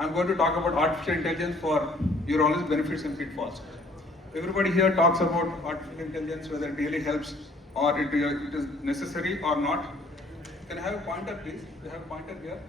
I'm going to talk about artificial intelligence for urology benefits and pitfalls. Everybody here talks about artificial intelligence, whether it really helps or it is necessary or not. Can I have a pointer, please? We have a pointer here.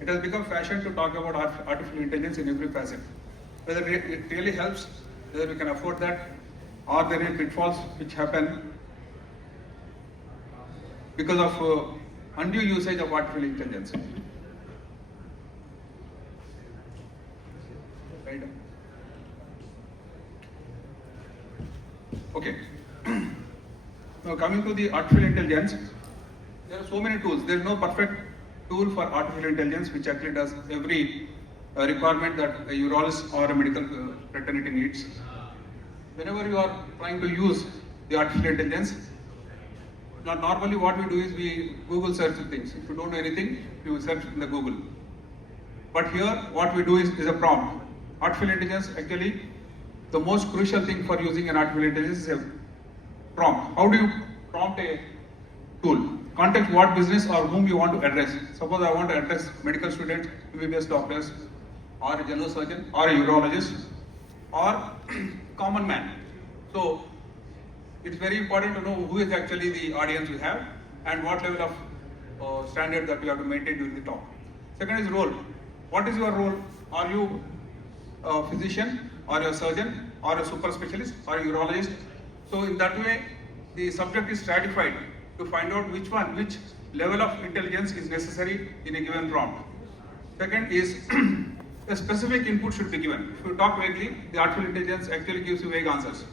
It has become fashion to talk about artificial intelligence in every facet. Whether it really helps, whether we can afford that, or there are pitfalls which happen because of undue usage of artificial intelligence. Right? Okay. Now coming to the artificial intelligence, there are so many tools. There is no perfect tool for artificial intelligence which actually does every requirement that a urologist or a medical fraternity needs. Whenever you are trying to use the artificial intelligence, normally what we do is we Google search things. If you don't know anything, you search in the Google. But here what we do is a prompt. Artificial intelligence, actually the most crucial thing for using an artificial intelligence is a prompt. How do you prompt a tool? Context what business or whom you want to address. Suppose I want to address medical students, MBBS doctors, or a general surgeon, or a urologist, or common man. So it's very important to know who is actually the audience you have and what level of standard that you have to maintain during the talk. Second is role. What is your role? Are you a physician, or a surgeon, or a super specialist, or a urologist? So in that way, the subject is stratified to find out which level of intelligence is necessary in a given prompt. Second is a specific input should be given. If you talk vaguely, the artificial intelligence actually gives you vague answers.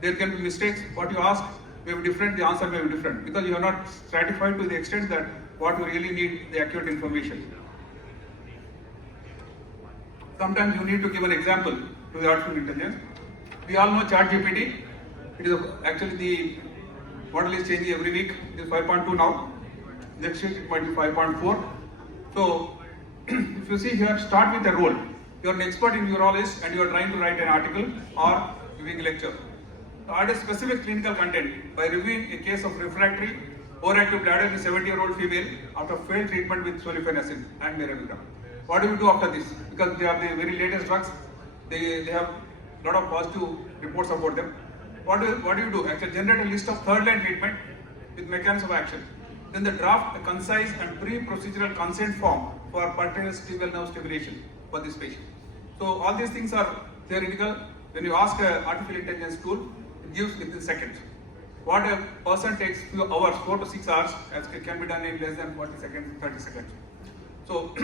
There can be mistakes. What you ask may be different, the answer may be different, because you are not stratified to the extent that what you really need the accurate information. Sometimes you need to give an example to the artificial intelligence. We all know ChatGPT. It is actually the model is changing every week. It is 5.2 now. Next week it might be 5.4. So if you see here, start with a role. You are an expert in urologist and you are trying to write an article or giving a lecture. So add a specific clinical content by reviewing a case of refractory overactive bladder in a 70-year-old female after failed treatment with sulfenacin and mirabegron. What do you do after this? Because they are the very latest drugs. They have a lot of positive reports about them. What do you do? Actually generate a list of third-line treatment with mechanism of action. Then they draft a concise and pre-procedural consent form for peritoneal nerve stimulation for this patient. So all these things are theoretical. When you ask an artificial intelligence tool, it gives within seconds. What a person takes few hours, 4 to 6 hours, as it can be done in less than 40 seconds, 30 seconds. So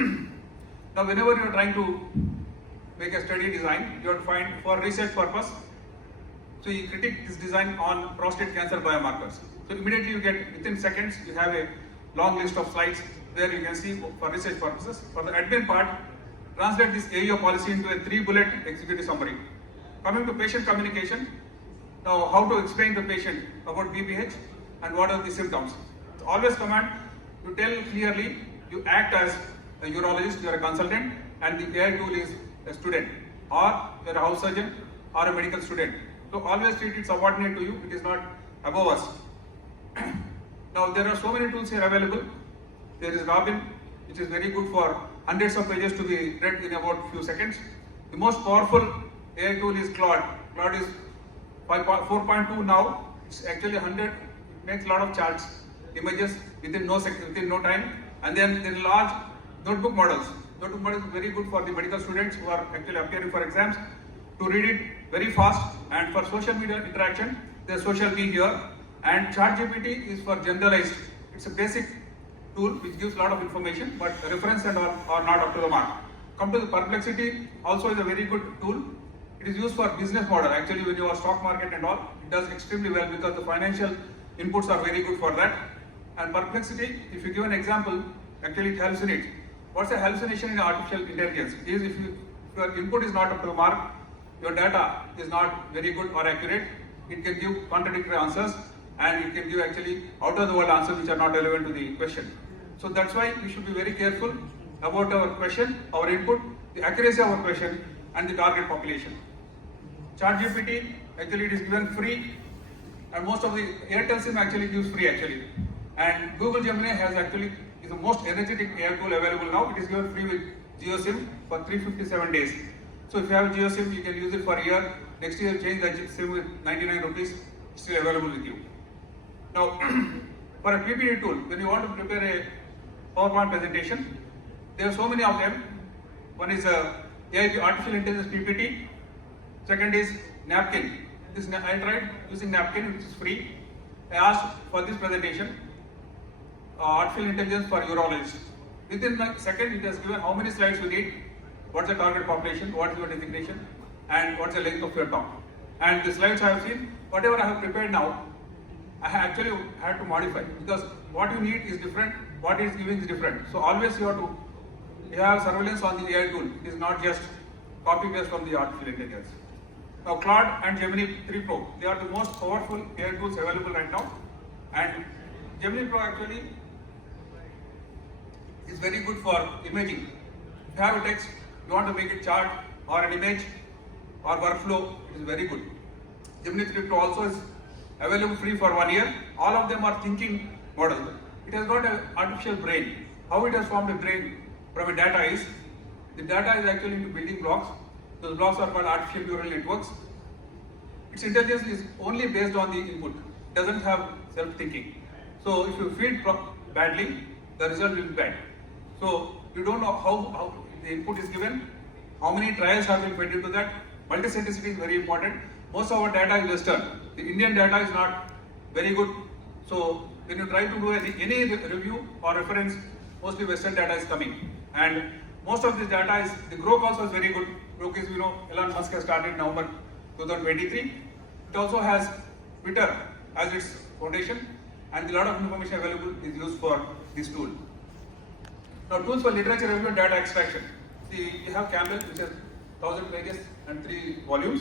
now whenever you are trying to make a study design, you have to find for research purpose. So you critique this design on prostate cancer biomarkers. So immediately you get, within seconds, you have a long list of slides where you can see for research purposes. For the admin part, translate this AEO policy into a 3-bullet executive summary. Coming to patient communication, now how to explain to the patient about BPH and what are the symptoms. So always command, you tell clearly, you act as a urologist, you are a consultant, and the AI tool is a student, or you are a house surgeon, or a medical student. So always treat it subordinate to you, it is not above us. Now there are so many tools here available. There is Robin, which is very good for hundreds of pages to be read in about few seconds. The most powerful AI tool is Claude. Claude is 4.2 now. It's actually 100. It makes a lot of charts, images within no time. And then there are large notebook models. Notebook models is very good for the medical students who are actually appearing for exams to read it very fast. And for social media interaction, there's Social Bee here. And ChatGPT is for generalized. It's a basic tool which gives a lot of information, but reference and all are not up to the mark. Come to the Perplexity, also is a very good tool. It is used for business model. Actually, when you are stock market and all, it does extremely well because the financial inputs are very good for that. And Perplexity, if you give an example, actually it helps in it. What's a hallucination in artificial intelligence? Is if your input is not up to the mark, your data is not very good or accurate, it can give contradictory answers, and it can give actually out of the world answers which are not relevant to the question. So that's why we should be very careful about our question, our input, the accuracy of our question, and the target population. ChatGPT, actually it is given free, and most of the Airtel SIM actually gives free actually. And Google Gemini has actually is the most energetic AI tool available now. It is given free with JioSIM for 357 days. So if you have JioSIM, you can use it for a year. Next year, change the SIM with 99 rupees. It's still available with you. Now, for a PPT tool, when you want to prepare a PowerPoint presentation, there are so many of them. One is AI Artificial Intelligence PPT. Second is Napkin. I tried using Napkin, which is free. I asked for this presentation, Artificial Intelligence for Urology. Within a second, it has given how many slides we need, what's the target population, what is your designation, and what's the length of your talk. And the slides I have seen, whatever I have prepared now, I actually had to modify, because what you need is different, what it is giving is different. So always you have surveillance on the AI tool. It is not just copy paste from the artificial intelligence. Now Claude and Gemini 3 Pro, they are the most powerful AI tools available right now. And Gemini Pro actually is very good for imaging. If you have a text, you want to make it chart or an image or workflow, it is very good. Gemini 3 Pro also is available free for 1 year. All of them are thinking models. It has got an artificial brain. How it has formed a brain from a data is, the data is actually into building blocks. Those blocks are called artificial neural networks. Its intelligence is only based on the input. It doesn't have self-thinking. So if you feed badly, the result will be bad. So you don't know how the input is given, how many trials have been fed into that. Multicentricity is very important. Most of our data is Western. The Indian data is not very good. So when you try to do any review or reference, mostly Western data is coming. And most of this data is, the Grok also is very good. Grok is, Elon Musk has started in November 2023. It also has Twitter as its foundation, and a lot of information available is used for this tool. Now, tools for literature review and data extraction. See, you have Campbell, which has 1000 pages and 3 volumes.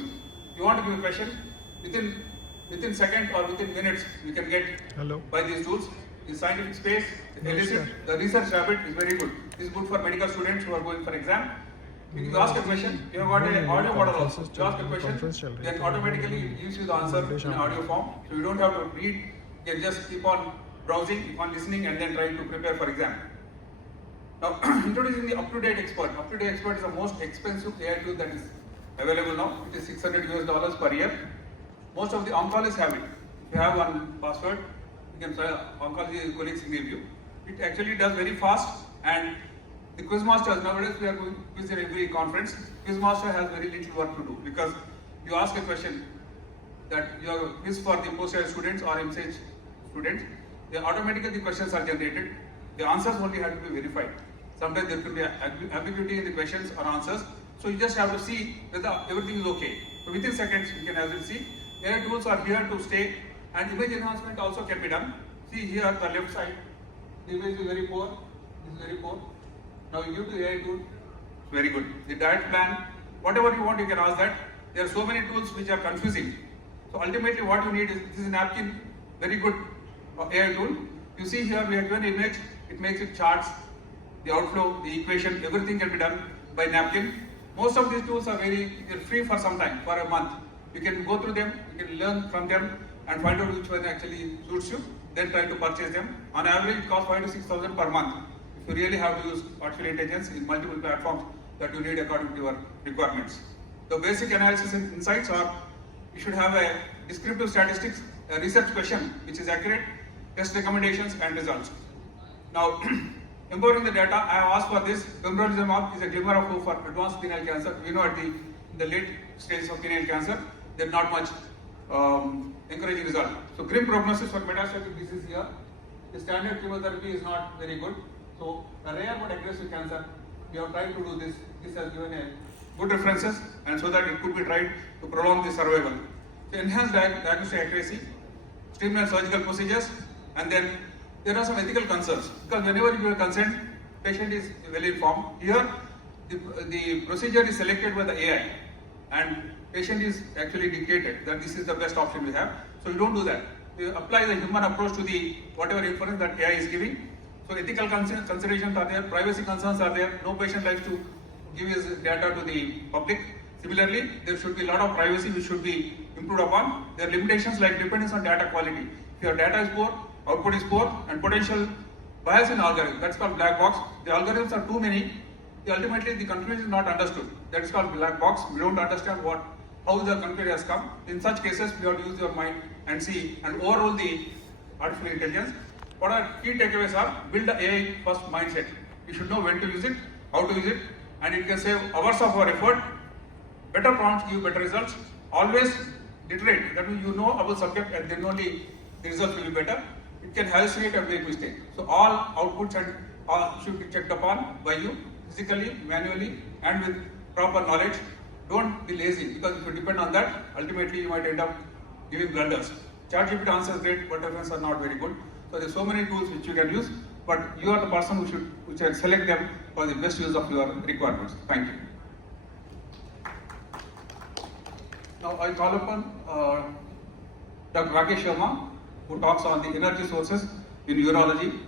You want to give a question, within seconds or within minutes, you can get by these tools. The scientific space, the research rabbit is very good. This is good for medical students who are going for exam. You ask a question, you have got an audio model also. You ask a question, then automatically it gives you the answer in audio form. So you don't have to read, you can just keep on browsing, keep on listening, and then trying to prepare for exam. Now, introducing the Up-to-Date Expert. Up-to-Date Expert is the most expensive AI tool that is available now. It is $600 per year. Most of the oncologists have it. If you have one password, you can try oncology colleagues give you. It actually does very fast, and the quizmasters, nowadays we are going quiz in every conference. Quizmaster has very little work to do, because you ask a question that you have a quiz for the post-grad students or MSH students, then automatically the questions are generated. The answers only have to be verified. Sometimes there could be ambiguity in the questions or answers. So you just have to see whether everything is okay. So within seconds, you can as well see. AI tools are here to stay, and image enhancement also can be done. See here at the left side, the image is very poor. This is very poor. Now you give the AI tool, it's very good. The diet plan, whatever you want, you can ask that. There are so many tools which are confusing. So ultimately, what you need is, this is a napkin, very good AI tool. You see here, we have given image. It makes it charts, the outflow, the equation, everything can be done by napkin. Most of these tools are they're free for some time, for a month. You can go through them, you can learn from them and find out which one actually suits you, then try to purchase them. On average, it costs 5,000 to 6,000 per month. If you really have to use artificial intelligence in multiple platforms that you need according to your requirements. The basic analysis and insights are, you should have a descriptive statistics, a research question which is accurate, test recommendations and results. Now, empowering the data, I have asked for this. Pembrolizumab is a glimmer of hope for advanced penile cancer. We know at the late stages of penile cancer, there's not much encouraging result. So, grim prognosis for metastatic disease here. The standard chemotherapy is not very good. So, a rare but aggressive cancer, we have tried to do this. This has given a good references, and so that it could be tried to prolong the survival. So, enhance diagnostic accuracy, streamline surgical procedures, and then there are some ethical concerns, because whenever you give consent, patient is well informed. Here, the procedure is selected by the AI, and patient is actually dictated that this is the best option we have. So you don't do that. You apply the human approach to the whatever inference that AI is giving. So ethical considerations are there, privacy concerns are there. No patient likes to give his data to the public. Similarly, there should be a lot of privacy which should be improved upon. There are limitations like dependence on data quality. If your data is poor, output is poor, and potential bias in algorithm. That's called black box. The algorithms are too many. Ultimately, the conclusion is not understood. That is called black box. We don't understand how the conclusion has come. In such cases, you have to use your mind and see and overrule the artificial intelligence. What our key takeaways are: build the AI first mindset. You should know when to use it, how to use it, and it can save hours of our effort. Better prompts give better results. Always iterate. That means you know about subject and then only the results will be better. It can hallucinate and make mistake. So all outputs and should be checked upon by you physically, manually, and with proper knowledge. Don't be lazy, because if you depend on that, ultimately you might end up giving blunders. ChatGPT answers great, but references are not very good. So there are so many tools which you can use, but you are the person who should select them for the best use of your requirements. Thank you. Now I call upon Dr. Sharma, who talks on the energy sources in urology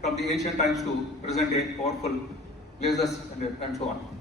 from the ancient times to present day, powerful lasers and so on.